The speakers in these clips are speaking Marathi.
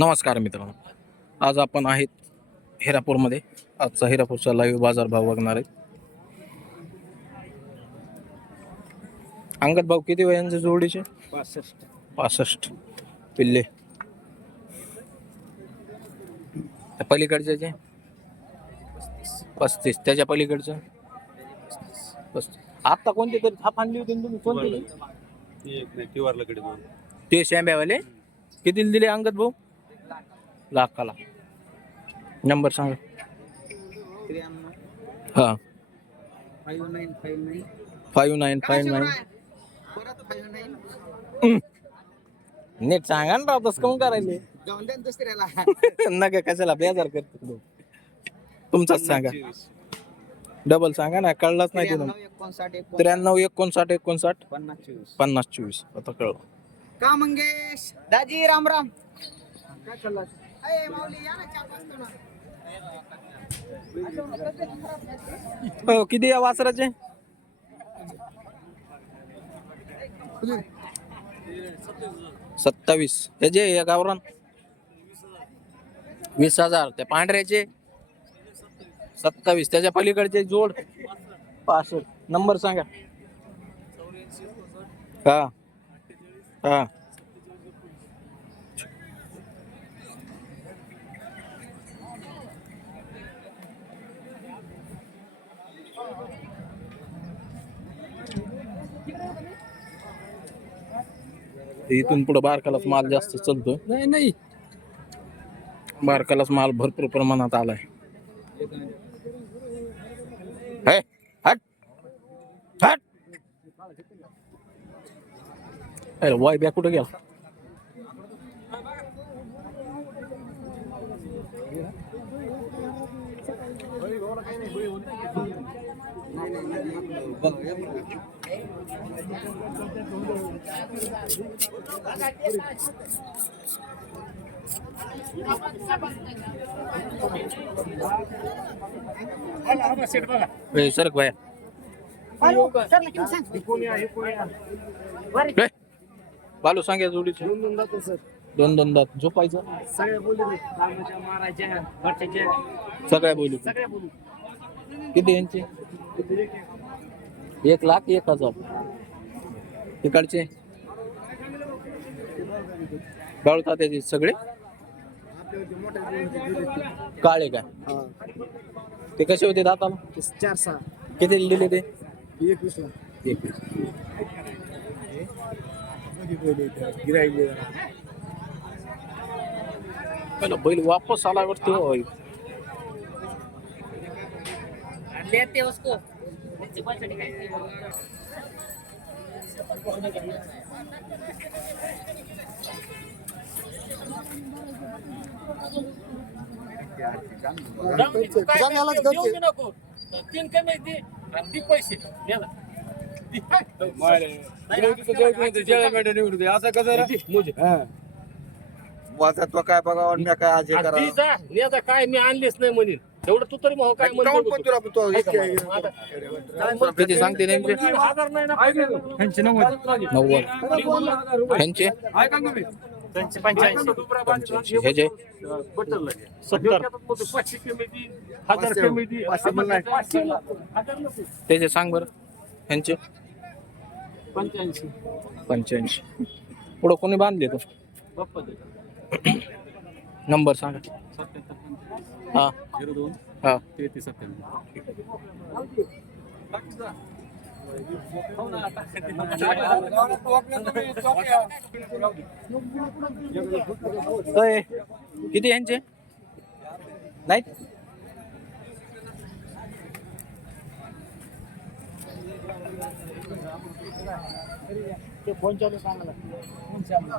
नमस्कार मित्रांनो. आज आपण आहेत हिरापूरमध्ये. आजचा हिरापूरचा लाईव्ह बाजारभाव बघणार आहे. अंगत भाऊ किती वयांचे जोडीचे? पासष्ट. पासष्ट. पिल्ले. त्या पलीकडच्याचे पस्तीस. त्याच्या पलीकडचं? पस्तीस. आत्ता कोणते तरी थाप आणली होती ना तुम्ही? कोणती? ते शॅम्ब्यावाले कितीला दिले अंगत भाऊ? लाखाला. नंबर सांगा. हा. Five nine five nine. Five nine five nine परत फाईव्ह नाईन नीट सांगा ना राव तसं काऊन करायले? जाऊन द्या ना दुसऱ्याला नका कशाला? बेजार करतो लोक. तुमचाच सांगा. डबल सांगा ना कळलाच नाही त्र्याण्णव तिथून. एकोणसाठ एकोण त्र्याण्णव एकोणसाठ एकोणसाठ पन्नास चोवीस. पन्नास चोवीस आता कळ का मंगेश? दाजी राम राम. काय चाललं हो किती या वासराचे? सत्तावीस. त्याचे या गावरान? वीस हजार. त्या पांढऱ्याचे? सत्तावीस. त्याच्या पलीकडचे जोड? पासष्ट. नंबर सांगा. हा. हा. इथून पुढे बारकालाच माल जास्त चालतो नाही नाही. बारकालाच माल भरपूर प्रमाणात आलाय. अरे वाय बॅग कुठे गेला? ए, सरक बाया ए, बालू सांग जोडीचे. दोन दोन दात झोपायचं. सगळ्या बोली. किती यांचे? एक लाख एक हजार. तिकडचे? गळतात त्याचे सगळे? काळे काय ते कसे होते दाताला? चार सहा किती दिले ते? एकवीस ला एकवीस पहिला बैल वापस आला वाटते हो. लेते उसको. तीन कमी ती ती पैसे गेला असं कसं वाचा तो काय बघावं मी काय आज हे काय मी आणलीच नाही म्हणेन. तेवढं तू तरी मग काय काउंट पण तुला तो म्हणतो किती सांगते त्यांचे हजार नाही ना नव्वद ह्यांचे पंच्याऐंशी. ह्याचे सत्तर. पाचशे कमी ती हजार कमी ती पाचशे पण नाही. पाचशे हजार नको. त्याचे सांग बरं. ह्यांचे पंच्याऐंशी. पंच्याऐंशी. पुढं कोणी बांधले तो. नंबर सांगा. हा. झिरो दोन. हा. तेहतीस सत्त्याण्णव. अय, किती यांचे? नाही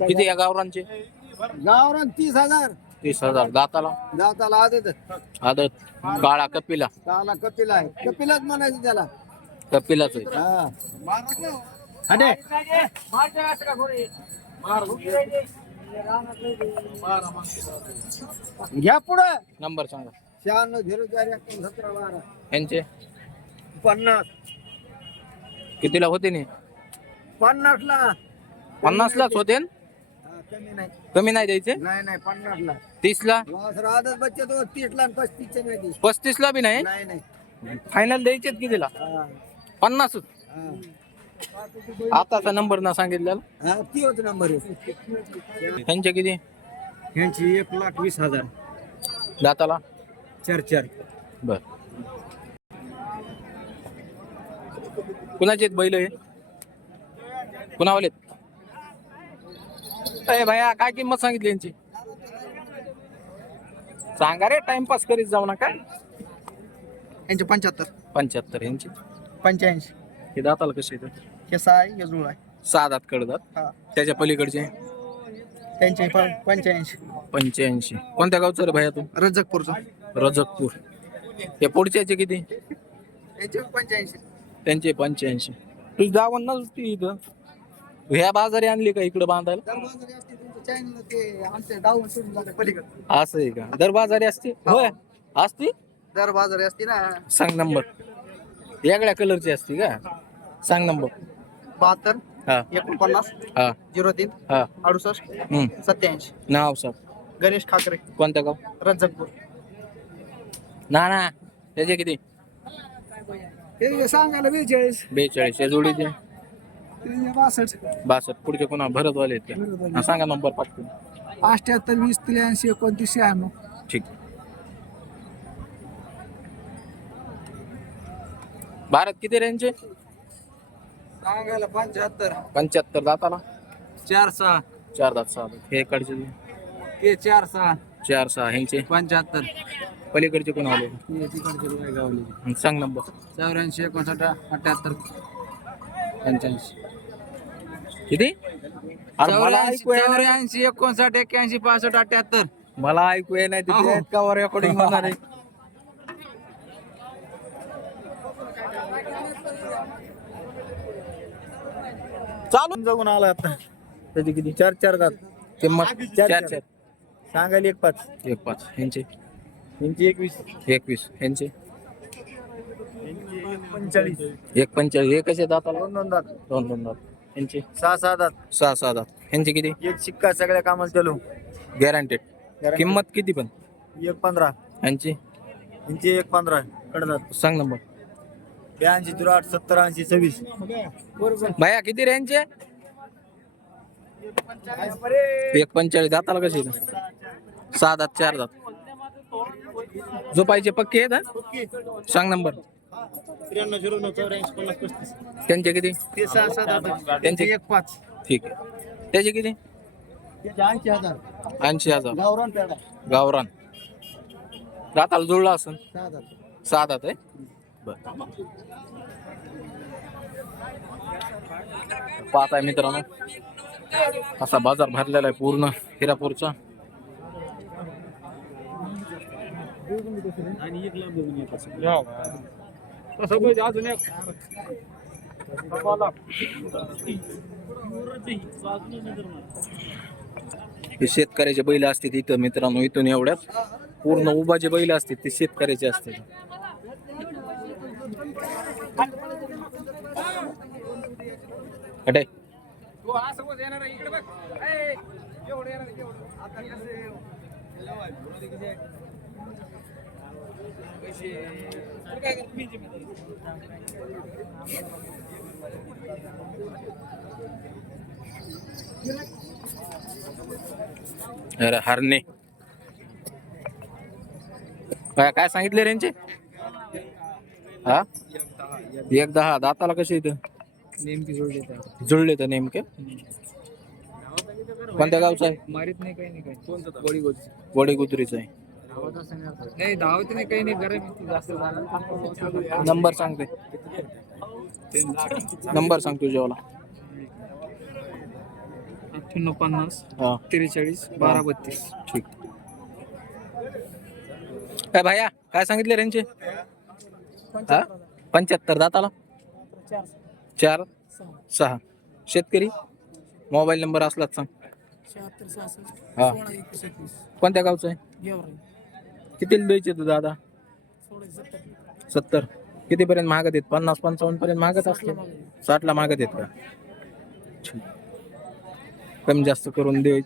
किती या गावरांचे गावरान तीस हजार. तीस हजार. दाताला? दाताला आदत आदत. काळा कपिला. त्याला कपिल आहे. कपिलच म्हणायचं त्याला. कपिलाच आहे. हा. हटे. घ्या पुढं. नंबर सांगा. शहाण्णव झिरो चार एकोण सतरा बारा. यांचे? पन्नास. कितीला होते ने? पन्नास ला पन्नास लाच होते न? हा, कमी नाही. कमी नाही द्यायचे? नाही नाही पन्नास ला तीस ला वासर आदत बच्चे तो तीस ला पस्तीसचे नाही ती. पस्तीस ला बी नाही? नाही नाही. फायनल द्यायचे कितीला हा, पन्नास हा. आताचा नंबर ना सांगितलेला? हा, ती होत नंबर आहे. त्यांचे किती? यांची एक लाख वीस हजार. दाताला? चार चार. बर. कुणाचे आहेत बैल हे? कुणावालेत अरे भैया काय किंमत सांगितली यांची? सांगा रे टाइमपास करीत जाऊ नका. यांचे पंच्याहत्तर. पंच्याहत्तर यांची. पंच्याऐंशी. हे दाताला कसे येतात हे सहा आहे हे जुळ आहे. सहा दात कडदात हा. त्याच्या पलीकडचे? त्यांचे पण पंच्याऐंशी. पंच्याऐंशी. कोणत्या गावचं रे भैया तू? रजकपूरचं. रजकपूर. हे पुढच्याचे किती? यांचे पंच्याऐंशी. त्यांचे पंच्याऐंशी. तुझी दावण नसती इथं. ह्या बाजारी आणली का इकडे बांधायला? चॅनल ते आमच्या डाऊन सोडून जाते पलीकडे. असं आहे का? दर बाजारी असते? होय. असती? दरबाजारी असते ना. सांग नंबर. वेगळ्या कलरची असते का? सांग नंबर. बहात्तर हा. एकोणपन्नास हा. झिरो तीन हा. अडुसष्ट हम्म. सत्याऐंशी. नाव सर गणेश ठाकरे. कोणत्या गाव? रजकपूर ना ना. त्याचे किती? हे सांगायला बेचाळीस. बेचाळीस. या जोडीचे? बासष्ट. बासष्ट. पुढचे कोणा भरतवाले आहेत का? हा, सांगा नंबर पाठवून. अठ्याहत्तर वीस त्र्याऐंशी एकोणतीसशे आहे मग ठीक. भारत किती रेंजचे सांगायला पंच्याहत्तर. पंच्याहत्तर दाताला? चार सहा. चार दात सहा दात. हे कडचे ते चार सहा. चार सहा. ह्यांचे? पंच्याहत्तर. पलीकडचे कोण आले? सांग नंबर. चौऱ्याऐंशी एकोणसाठ अठ्याहत्तर. पंच्याऐंशी. किती? अरे मला ऐकू. चौऱ्याऐंशी एकोणसाठ एक्क्याऐंशी पासष्ट अठ्याहत्तर. मला ऐकू ये नाही अहो. तिथे का रेकॉर्डिंग होणार आहे. चालू जाऊन आला आता. त्याची किती? चार चार दात. किंमत चार- चार चार. सांगायला एक पाच. एक पाच. ह्यांचे यांची एकवीस. एकवीस. ह्यांचे पंचेचाळीस एक पंचेचाळीस हे कसे दाताला? दोन दोन दात. दोन दोन दात. ह्यांचे सहा सहा दात. सहा सहा दात. ह्यांचे किती? एक शिक्का सगळ्या कामाला चालू. गॅरंटेड किंमत किती पण? एक पंधरा. ह्यांची यांची एक पंधरा. कडदात सांग नंबर. ब्याऐंशी तुला आठ सत्तर ऐंशी सव्वीस. भैया किती रेंजचे एक पंचेचाळीस. दाताला कसे सहा दात चार दात. झोपायचे पक्के आहेत हा? सांग नंबर. त्र्याण्णव झिरो नऊ चौऱ्याऐंशी पन्नास पस्तीस. त्यांचे किती? ते सहा सहा दात त्यांचे? एक पाच. ठीक आहे. त्याचे किती? ऐंशी हजार. ऐंशी हजार. गावरान पेडा गावरान. दाताला जुळला असन? सहा दात आहे? बर. पाहताय मित्रांनो असा बाजार भरलेला आहे पूर्ण हिरापूरचा. तसं सगळं अजून एक. हे शेतकऱ्याचे बैल असतात इथं मित्रांनो इथून एवढ्यात. पूर्ण उभा जे बैल असतात ते शेतकऱ्याचे असतात. अटे अरे हरणे. काय काय सांगितले रेंचे हा? एक दहा. दाताला कसे इथं नेमकी जोडले जुळले तर नेमके? कोणत्या गावचं आहे? मारित नाही काही नाही काही. कोणतं वडे गुजरीचं आहे. नाही धावत नाही काही नाही गरम नंबर सांगते. नंबर सांग तुझ्यावाला अठ्ठ्याण्णव पन्नास हा. त्रेचाळीस बारा बत्तीस. ठीक. काय भाया काय सांगितले रेंजचे हा? पंच्याहत्तर दाताला? चार. सहा. शेतकरी? मोबाईल नंबर असलाच सांग. हा. कोणत्या गावचं आहे? किती द्यायचे तू दादा? सत्तर. कितीपर्यंत मागत आहेत? पन्नास पंचावन्न पर्यंत मागत असते साठला मागत आहेत का? ठीक. कमी जास्त करून दे